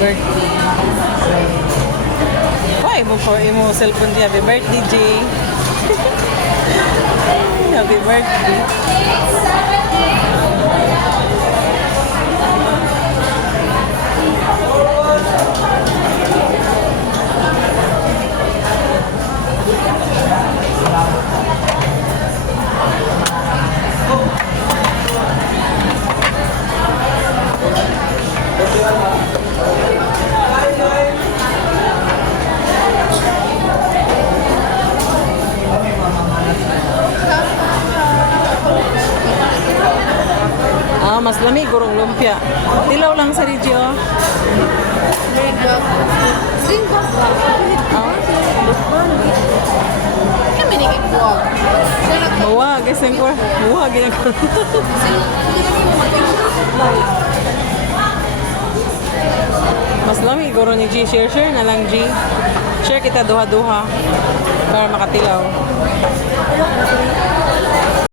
birthday. Why mo for imo cellphone di happy birthday, Jay? Happy birthday. Mas lamig gurong lumpia. Tilaw lang sa Reggie, oh. Kami naging buwag. Buwag, guys, yung kuha. Buwag, yun ako. Mas lamig gurong ni G. Share na lang, G. Share kita duha-duha para makatilaw.